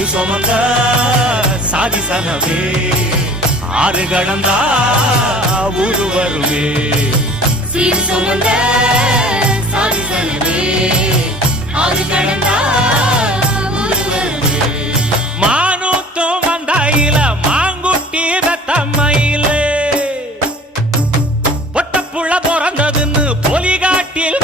சிறு சுமந்த சாதிசனமே ஆறு கடந்தா ஊரு வருமே சீர் சுமந்த சாதிசனமே ஆறு கடந்தா ஊரு வருமே மானூத்தும் வந்தாயில மாங்குட்டி தம்மையிலே பொட்டப்புள்ள பிறந்ததுன்னு பொலிகாட்டில்